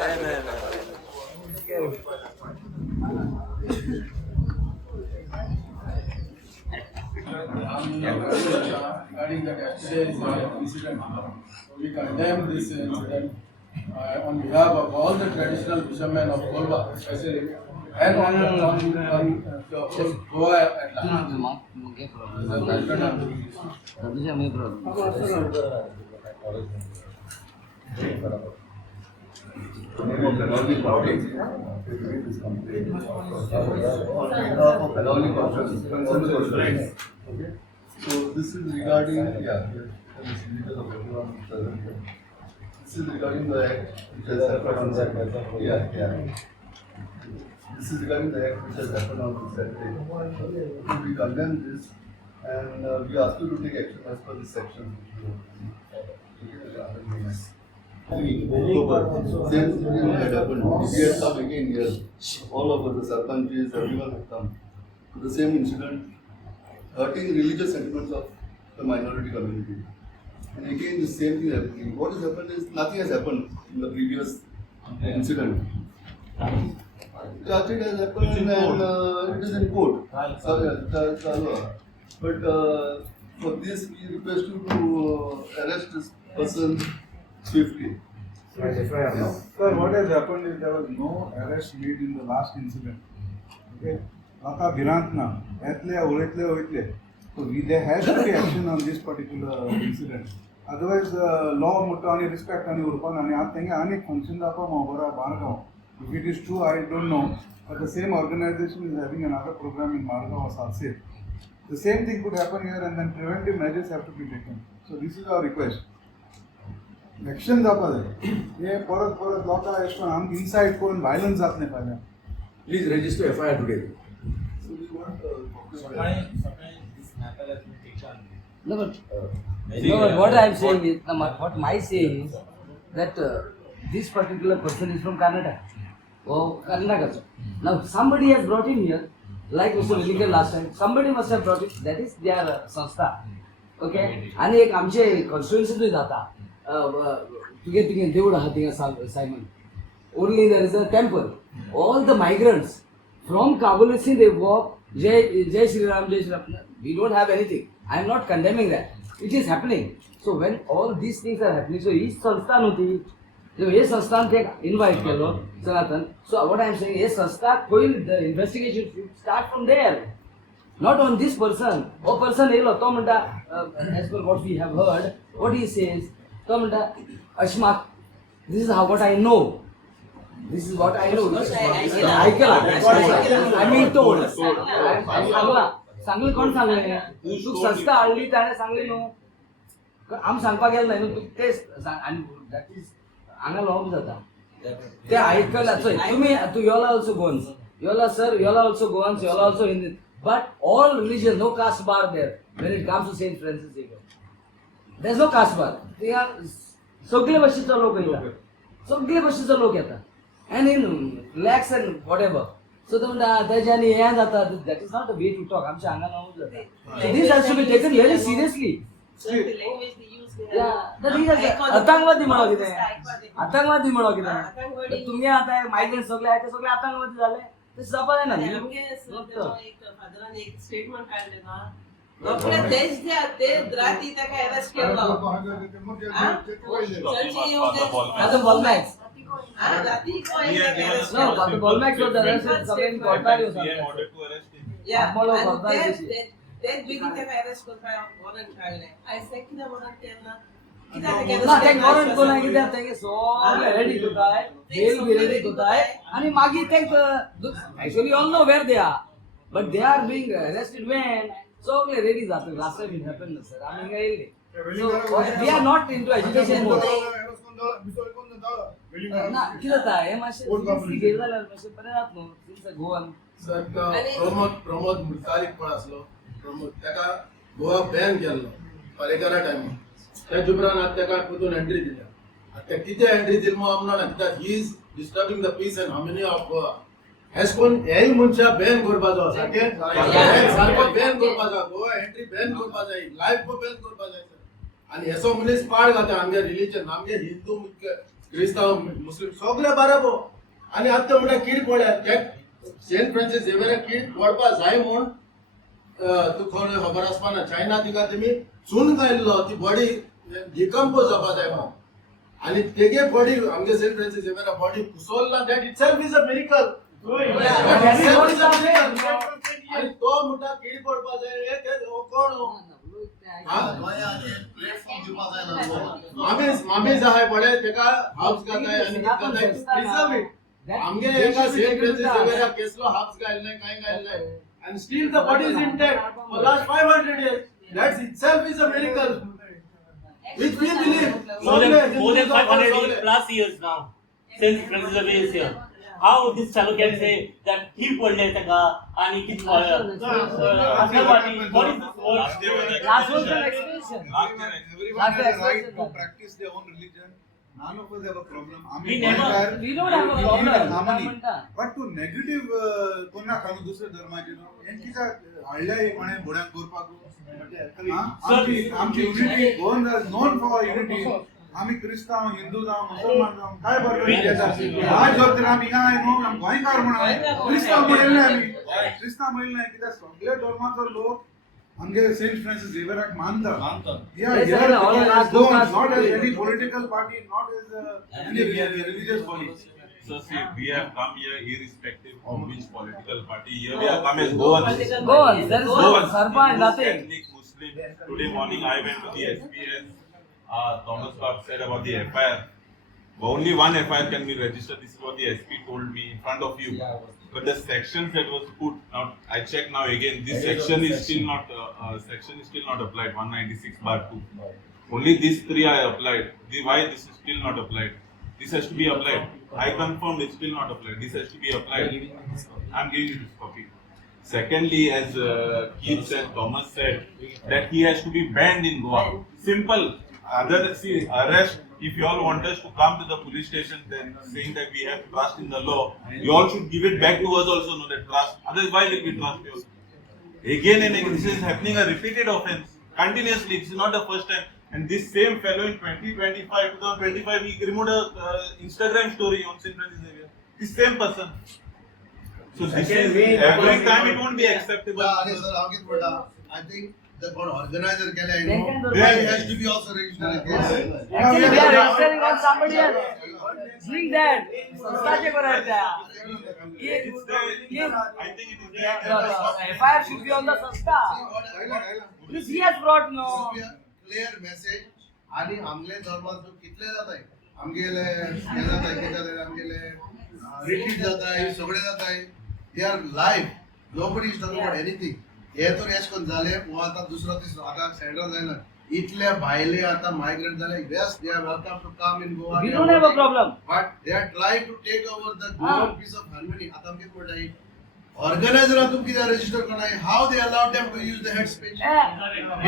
Regarding that yesterday's incident, we condemn this incident on behalf of all the traditional fishermen of Kolba, especially, and on the whole Goa at large. Name of Bengali Conference, this complaint on behalf of Bengali Conference. Okay. So this is regarding, this is regarding the act which has happened on Saturday. This is regarding the act which has happened on Saturday. We condemn this and we ask you to take action as per this section. Same thing had happened. We had come again here. All of us, the sarpanches, everyone had come to the same incident, hurting religious sentiments of the minority community. And again, the same thing happening. What has happened is nothing has happened in the previous incident. Charged has happened and it is in court. But for this, we request you to arrest this person swiftly. Sir, what has happened is there was no arrest made in the last incident. Okay? Laka Virantna, Etle, Uretle, Uitle. So there has to be action on this particular incident. Otherwise, law mutani respect ani urban ani athenge ani function dapa mabara Margaon. If it is true, I don't know. But the same organization is having another program in Margaon or Salsir. The same thing could happen here, and then preventive measures have to be taken. So this is our request. Action ये परत लोका एशो हम inside को violence जातने पाले. Please register FIR today. So we want this matter has been taken. No, but what I am saying is, what my saying is that this particular person is from Karnataka. Oh, Karnataka. Now somebody has brought him here, like Mr. Vilikar last time. Somebody must have brought it. That is their संस्था. Okay. आणि एक आमचे constituency जाता. Ticket they would have Simon. Only there is a temple. All the migrants from Kabul, they walk Jai Shri Ram, Jai Shri Ram. We don't have anything. I am not condemning that. It is happening. So when all these things are happening, so each संस्थान होती, जब ये संस्थान थे invite कर लो सनातन. So what I am saying, ये संस्था कोई the investigation should start from there. Not on this person. Oh person ये लो तो मंडा as per what we have heard, what he says. Ashmat, this is what I know. This is what I know. I mean told. Sangli कोण सांगले तू संस्था आडली त्याने Sangli no आम सांगपा गेल नाही तू तेच आणि दॅट इज हांगा लॉब जाता ते ऐकला तुम्ही तू योला ऑल्सो गोन्स योला सर योला ऑल्सो गोन्स योला also Hindi but all religion no caste bar there when it comes to Saint Francis Xavier. There is no caste bar. They are सगळे भाषेचे लोक येतात सगळे भाषेचे लोक येतात and in lakhs and whatever. So त्याच्याने हे जातात that is not a way to talk. आमच्या अंगाला होऊन जातात. This has to be taken very seriously. आतंकवादी म्हणा किती आतंकवादी म्हणा किती तुम्ही आता मायग्रेंट सगळे आहेत ते सगळे आतंकवादी झाले ते सपा आहे ना एक स्टेटमेंट काढले ना आपले देश जे ते द्राती त्याका अरेस्ट केलं आता बॉलमॅक्स द्राती कोण arrest no but the ballmax was arrested something Cortari or something ते बिगिन त्याका अरेस्ट करता वॉरंट काढले आय से किती वॉरंट केलं वॉरंट कोण आहे किती ते सो रेडी होता है बेल भी रेडी होता है आणि मागे ते actually all know where they are but they are being arrested when so ready जातात last time it happened sir आम्ही गेले so we are not into agitation mode ना किती आहे मासे गेला मासे परे राहत नो गोवन सर प्रमोद मुतालिक पण असलो प्रमोद त्याका गोवा बॅन केल्लो परेकरा टाइम त्या जुबरान आता त्याका कुठून एंट्री दिल्या आता किती एंट्री दिली मग आमना कित्याक he is disturbing the peace and harmony of Goa हेज कोण हेय मनशा बॅन करपाचो आसा के सारको बॅन करपाचो गोवा एंट्री बॅन करपा जाय लाइफ को बॅन करपा जाय आणि हेसो मनीस पाळ घाता आमगे रिलीजन आमगे हिंदू क्रिस्तांव मुस्लिम सगळे बरोबर आनी आतां म्हणल्यार कीड पडल्या सेंट फ्रांसीस झेवियर कीड पडपा जाय म्हूण तूं खबर आसपाना चायना तिका तेमी चून गायल्लो ती बॉडी डिकम्पोज जावपा जाय म्हणून आनी तेगे बॉडी आमगे सेंट फ्रांसीस झेवियर बॉडी कुसोल्ला that itself is a miracle आनी तो म्हणटा कीड पडपा जाय हे ते कोण प्लेटफॉर्म दिवपा जायना मामीज आहाय पळय तेका हाब्स घाताय आनी कित घाताय प्रिजर्व इट आमगे एका सेंट फ्रांसीस झेवियर केसलो हाब्स घायल नाही काय घायल नाही and still the body is intact for last 500 years. That itself is a miracle, which we believe. More than 500 plus years now since Francis Xavier is here. How this fellow can say that he पडले तेका आणि किती what is this word? Last was an expansion. Everyone has a right to practice their own religion. None of us have a problem. We don't have a problem. But to negative कोणा खाणू दुसऱ्या धर्माचे यांकीचा हळल्या म्हणे बोड्यान करपाक आमची unity Goan is known for unity आम्ही क्रिस्तांव हिंदू जावं मुसलमान जावं काय बरोबर आज जर तर आम्ही हिंगा न्हू आमी गोंयकार म्हणा क्रिस्तांव म्हणले आमी क्रिस्तांव म्हणले कित्याक सगळे धर्माचो लोक आमगे सेंट फ्रांसीस झेवियराक मानता not as any political party not as any religious body. So see, we have come here irrespective of which political party. Here we have come as Goans. Goans, there is no Sarpa and nothing. Catholic, Muslim. Today morning I went to the SPS. Thomas Bob said about the FIR. Only one FIR can be registered. This is what the SP told me in front of you. But the sections that was put, now I check now again. This section is still not applied. 196/2. Only these three I applied. Why this is still not applied? This has to be applied. I confirmed it's still not applied. This has to be applied. I'm giving you this copy. Secondly, as Keith and Thomas said, that he has to be banned in Goa. Simple. Arrest. If you all want us to come to the police station, then saying that we have trust in the law, you all should give it back to us also, know that trust. Otherwise, why will we trust you? Again and again, this is happening a repeated offense. Continuously, this is not the first time. And this same fellow in 2025, he removed a Instagram story on Saint Francis Xavier. This same person. So this is every time it won't be acceptable. I think the organizer can I know there has to be also registered again. Actually, we are registering on somebody else. Bring that. Sanstha ko rahta hai. It's there. I think it is there. FIR should be on the Sanstha. This he has brought no. Clear message आणि आमले धर्माचो कितले जाताय आमगेले हे जाताय कितें आमगेले retreat जाताय सगळे जाताय they are life nobody is talking about anything हे तर एश कोन जाले वो आता दुसरो तिसरो आता सेंट्रल जायना इतले भायले आता मायग्रेट जाले yes they are welcome to come in Goa We don't have a problem. But they are trying to take over the Goan peace of harmony आता आमगे कोडाई organizer तुम किधर register करना है how they allowed them to use the head speech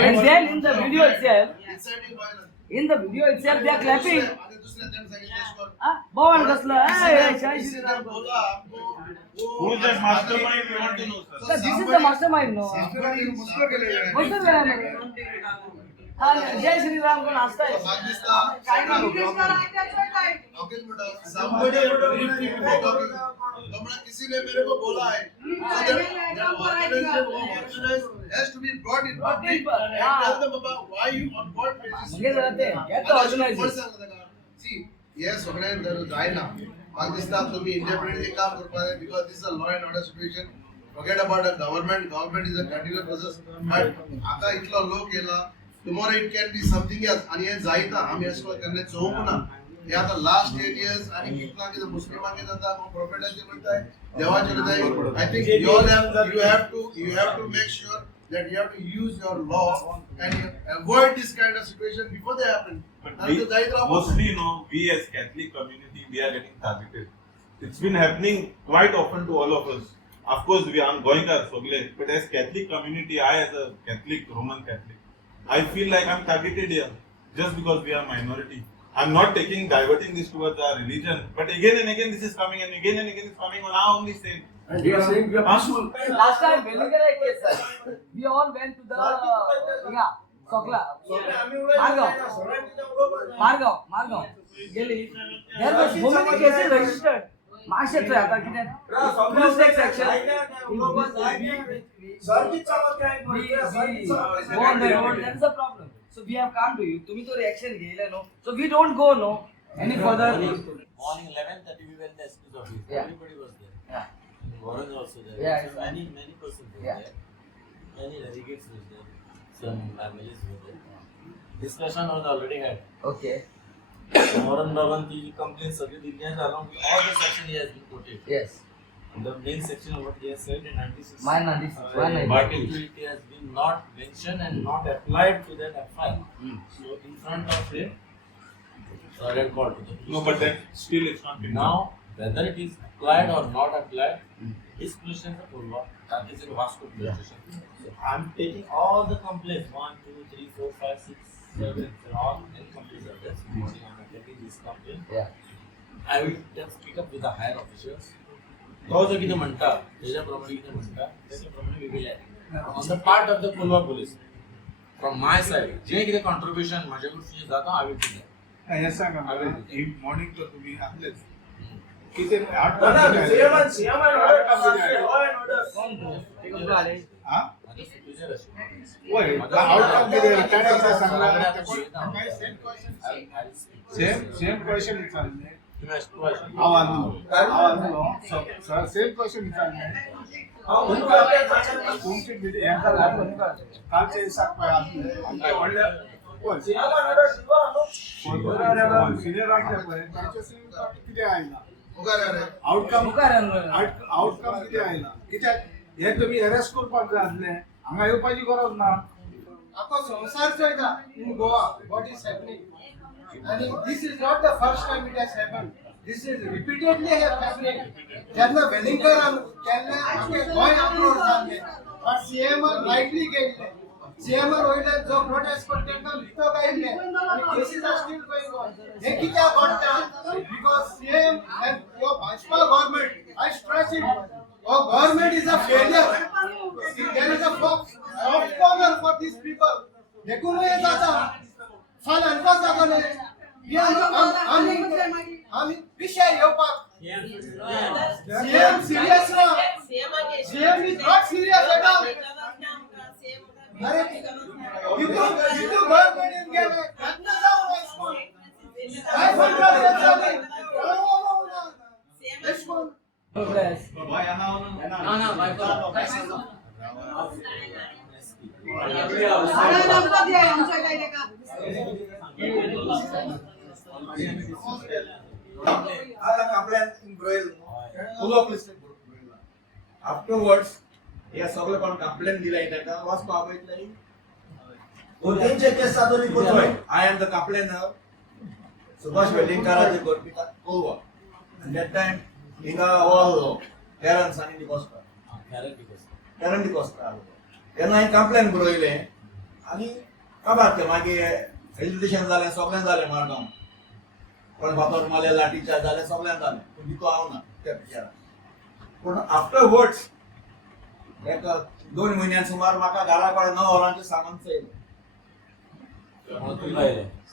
And then in the video itself, inciting violence they are clapping. दूसरे जन सांगितले Bhavan kasla. Hey, Jai Shri Ram. बोला आपको Who is that mastermind? We want to know, sir. Sir, this is the mastermind, no? Muslim है हाँ जय श्री राम को नाचता है काय ना somebody किसी ने मेरे को बोला है has to be brought in public and tell them about why you on what basis मुझे रहते हैं क्या तो ऑर्गेनाइज see yes सगळे जायना पाकिस्तान तुम्ही इंडिपेंडेंटली काम करपाचे because this is a law and order situation forget about the government is a continuous process but आता इतलो लोक केला tomorrow it can be something else आणि हे जायता आम्ही असको करणे चोक ना हे आता लास्ट 10 years आणि कितना की मुस्लिमांगे जाता प्रोफेटाचे म्हणताय देवाचे म्हणताय I think you have to make sure that you have to use your law and avoid this kind of situation before they happen. But mostly, we as Catholic community, we are getting targeted. It's been happening quite often to all of us. Of course, we are going to Sogle, but as Catholic community, I as a Catholic, Roman Catholic, I feel like I'm targeted here just because we are minority. I'm not diverting this towards our religion, but again and again this is coming and again it's coming on our only same. And we are saying we are peaceful. Last time Veligara case, sir. We all went to the Sokla. Margaon. Delhi. There were so many cases registered. महाक्षेत्र आता किती police tax section. We go on the road. That is the problem. So we have come to you. तुम्ही तो reaction घेला no. So we don't go no any further. Morning 11:30 we went to SP's office. Yeah. Everybody was there. Yeah. Warren also there. Yeah, So yeah. many persons were Yeah. there. Many delegates were there. Some families were there. Discussion was already had. Okay. Warren Dhawan की complaints सभी दिल्ली में along with all the section he has been quoted. Yes. The main section of what he has said in 96. My 96. My 96. Particularity has been not mentioned and not applied to that FI. Hmm. So in front of him, so I had called to the police. No, but then still it's not been Now, whether it is applied or not applied, his police station is Pulwama. That is in Vasco police station. So I'm taking all the complaints 1, 2, 3, 4, 5, 6, 7, and all many complaints are there. So I'm taking this complaint. Yeah. I will just speak up with the higher officials. तो जो किती म्हणता त्याच्याप्रमाणे किती म्हणता त्याच्याप्रमाणे we will act. On the part of the Pulwama police, from my side, जे किती contribution माझ्या कडून जातं I will do that. हे सांगा मला ही मॉर्निंग तर तुम्ही आपलेच किती 8 कौन तो? ते कसं आले? हा माझं supervisor असेल. होय आउटकम किती रिटायर्ड सांगा सेम क्वेश्चन विचारले तुम्ही अशी सर सेम क्वेश्चन विचारले तुमची कालचे हिसाब सिनियर किती आहे ना आउटकम किती आहे ना कित्याक हे तुम्ही अरेस्ट करपाक जाय आसले हांगा येवपाची गरज ना आखो संसार चलता in Goa. What is happening? And this is not the first time it has happened. This is repeatedly happening. जेन्ना वेलिंगकर केन्ना गोंय अपलोड जाल्ले बट सीएमआर लायटली गेल्ले सीएमआर वयले जो प्रोटेस्ट करता तांकां भितो गायल्ले आनी cases are still going on हे कित्याक घडटा because CM and your BJP government I stress it our government is a failure. There is a soft corner for these people. देखो मैं ये जाता फाल अनका जाता ने ये हम विषय योपाक CM serious ना CM is not serious at all. अरे कितु government in गेले कितना जाओ इसको I control इसको Progress. No, by Afterwards, या सगळे कोण कंप्लेंट दिला ताका वास पावयतले दोनचे केस सादर करतोय I am the complainer Subhash वेलिंगकराचे गोरपिता Kolwa and that time हिंगा all parents आणि डिकोस्टा कारण डिकोस्टा तेन्ना हांवें कंप्लेन बरयले आनी काबार ते मागीर एज्युकेशन जालें सगळें जालें मडगांव पण फातर मारले लाठी चार्ज जालें सगळें जालें पूण भितो हांव ना त्या पिक्चरान पूण आफ्टरवर्ड्स एक 2 म्हयन्यां सुमार म्हाका घरा कडेन 9 वरांचें सामान चयलें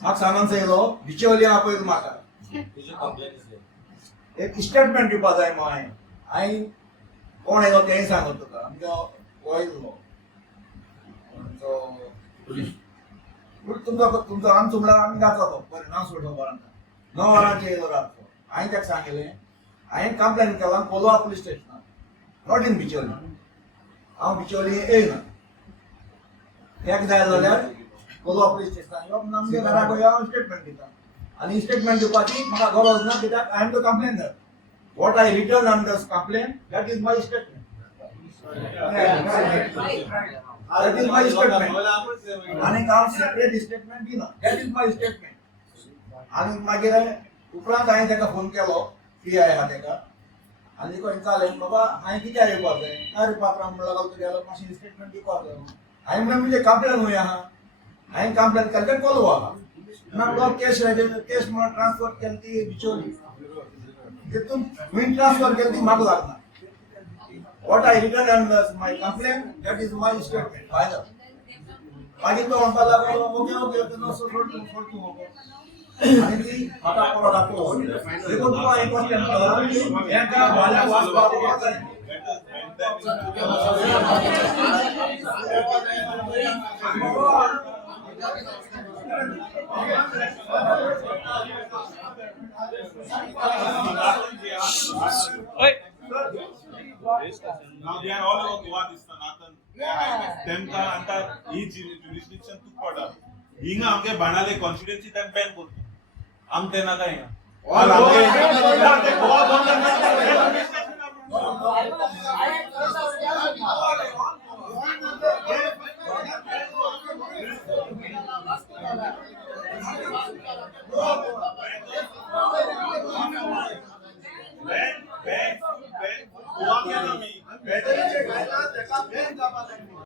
म्हाका सामान चयलो बिचोली आपयलो म्हाका एक स्टेटमेंट दिवपा जाय म्हण हांवें कोण येलो तेंय सांगत तुका आमचो वयलो तुमचो रान सुमल्यार आमी घातलो तो बरें नांव सोडलो वरांत 9 वरांचेर येयलो रातचो हांवें ताका सांगलें हांवें कंप्लेन केला कोलवा पुलीस स्टेशनार नॉट इन बिचोली हांव बिचोली येयना तेका जाय जाल्यार कोलवा पुलीस स्टेशनार यो आमच्या घरा गोंया हांव स्टेटमेंट दिता आनी स्टेटमेंट दिवपाची म्हाका गरज ना कित्याक I am the complainer what I return on this complain that is my statement that is my statement आणि हांव सेपरेट स्टेटमेंट दिना दॅट इज माय स्टेटमेंट आनी मागीर उपरांत हांवें ताका फोन केलो PI आहा ताका आनी खंय चालें बाबा हांवें कित्याक येवपाक जाय अरे पात्रांव म्हणून लागलो तुगेलो मातशें स्टेटमेंट दिवपाक जाय हांवें म्हणलें म्हणजे कंप्लेन हूंय आहा हांवें कंप्लेन केलें तें कोलवा ना केस म्हणून ट्रान्सफर केली ती बिचोली तितून खंय ट्रान्सफर केली ती म्हाका लागना what I written on my complaint, that is my statement. Final. मागीर तो म्हणपाक लागलो ओके ओके ओके नो सोडूं आणि ती आता परत दाखलो देखून तुका इम्पॉर्टंट यांका भाल्या वाचपाक जाय Now they are all over Goa, this Sanatan. Temka anta he jurisdiction तू पडा. हिंगा आमगे बनाले constituency टाइम बैन करतो. आम ते ना काय All over. गोवा बंद